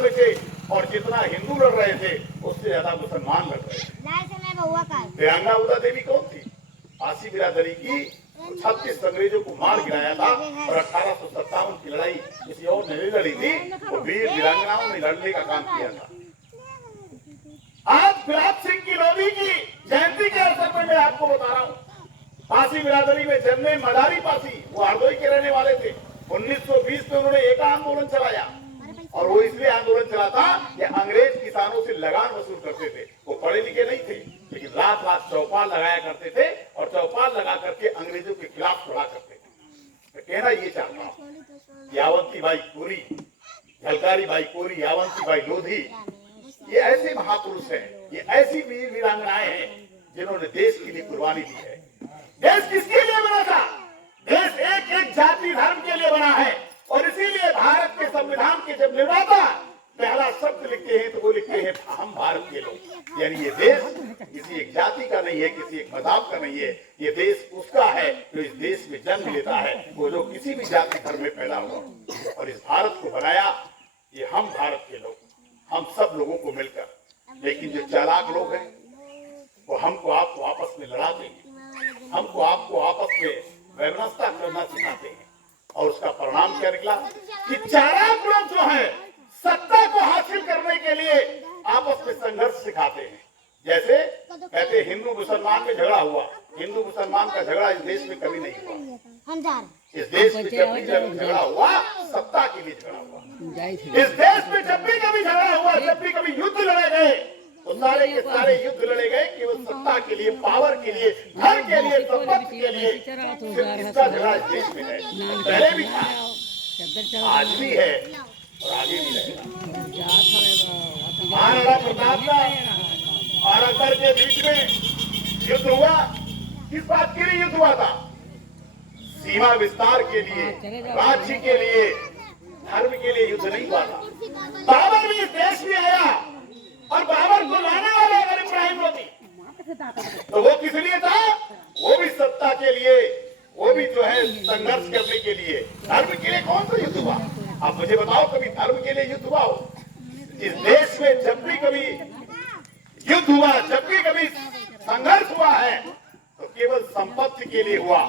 में थे और जितना हिंदू लड़ रहे थे उससे ज्यादा मुसलमान लड़ रहे थे। प्रियंका उदा देवी कौन थी? पारसी बिरादरी की 36 अंग्रेजों को मार गिराया था और 1857 की लड़ाई किसी और ने नहीं लड़ी थी, वो वीर वीरांगनाओं ने लड़ने का काम किया था। आज गुलाब सिंह की लोधी की जयंती के अवसर पर मैं आपको बता रहा हूँ, पारसी बिरादरी में जन्मे मदारी पासी, वो हरदोई के रहने वाले थे। 1920 में उन्होंने एक आंदोलन चलाया और वो इसलिए आंदोलन चला था कि अंग्रेज किसानों से लगान वसूल करते थे। वो पढ़े लिखे नहीं थे, लेकिन रात रात चौपाल लगाया करते थे और चौपाल लगा करके अंग्रेजों के खिलाफ लड़ा करते थे। तो कहना ये चाहता हूँ, यावंती बाई कोरी, झलकारी बाई कोरी, यावंती बाई लोधी, ये ऐसे महापुरुष हैं, ये ऐसी वीर वीरांगनाएं हैं जिन्होंने देश के लिए कुर्बानी दी है। देश किसके लिए बना था? देश एक एक जाति धर्म के लिए बना है और इसीलिए भारत के संविधान के जब निर्माता पहला शब्द लिखते हैं तो वो लिखते हैं हम भारत के लोग। यानी ये देश किसी एक जाति का नहीं है, किसी एक मजहब का नहीं है, ये देश उसका है जो इस देश में जन्म लेता है, वो जो किसी भी जाति धर्म में पैदा हुआ और इस भारत को बनाया ये हम भारत के लोग, हम सब लोगों को मिलकर। लेकिन जो चालाक लोग हैं वो हमको आपको आपस में लड़ाते हैं, हमको आपको आपस में व्यवस्था करना सिखाते हैं और उसका परिणाम क्या निकला कि चालाक लोग जो है सत्ता को हासिल करने के लिए आपस में संघर्ष सिखाते हैं। जैसे कहते हिंदू मुसलमान में झगड़ा हुआ, हिंदू मुसलमान का झगड़ा इस देश में कभी नहीं हुआ। इस देश में जब भी झगड़ा हुआ सत्ता के लिए झगड़ा हुआ। इस देश में जब भी कभी झगड़ा हुआ, जब भी कभी युद्ध लड़े गए तो सारे के सारे युद्ध लड़े गए केवल सत्ता के लिए, पावर के लिए, घर के लिए, संपत्ति के लिए। इसका झगड़ा इस देश में है, पहले भी था, आज भी है और आगे भी रहेगा। महाराणा प्रताप का और अकबर के बीच में युद्ध हुआ, किस बात के लिए युद्ध हुआ था? सीमा विस्तार के लिए, राज्य के लिए, धर्म के लिए युद्ध नहीं हुआ था। बाबर भी इस देश में आया और बाबर को लाने वाला अगर इब्राहिम लोधी, तो वो किस लिए था? वो भी सत्ता के लिए, वो भी जो है संघर्ष करने के लिए। धर्म के लिए कौन सा युद्ध हुआ? आप मुझे बताओ, कभी धर्म के लिए युद्ध हुआ हो? इस देश में जब भी कभी युद्ध हुआ, जब भी कभी संघर्ष हुआ है तो केवल संपत्ति के लिए हुआ।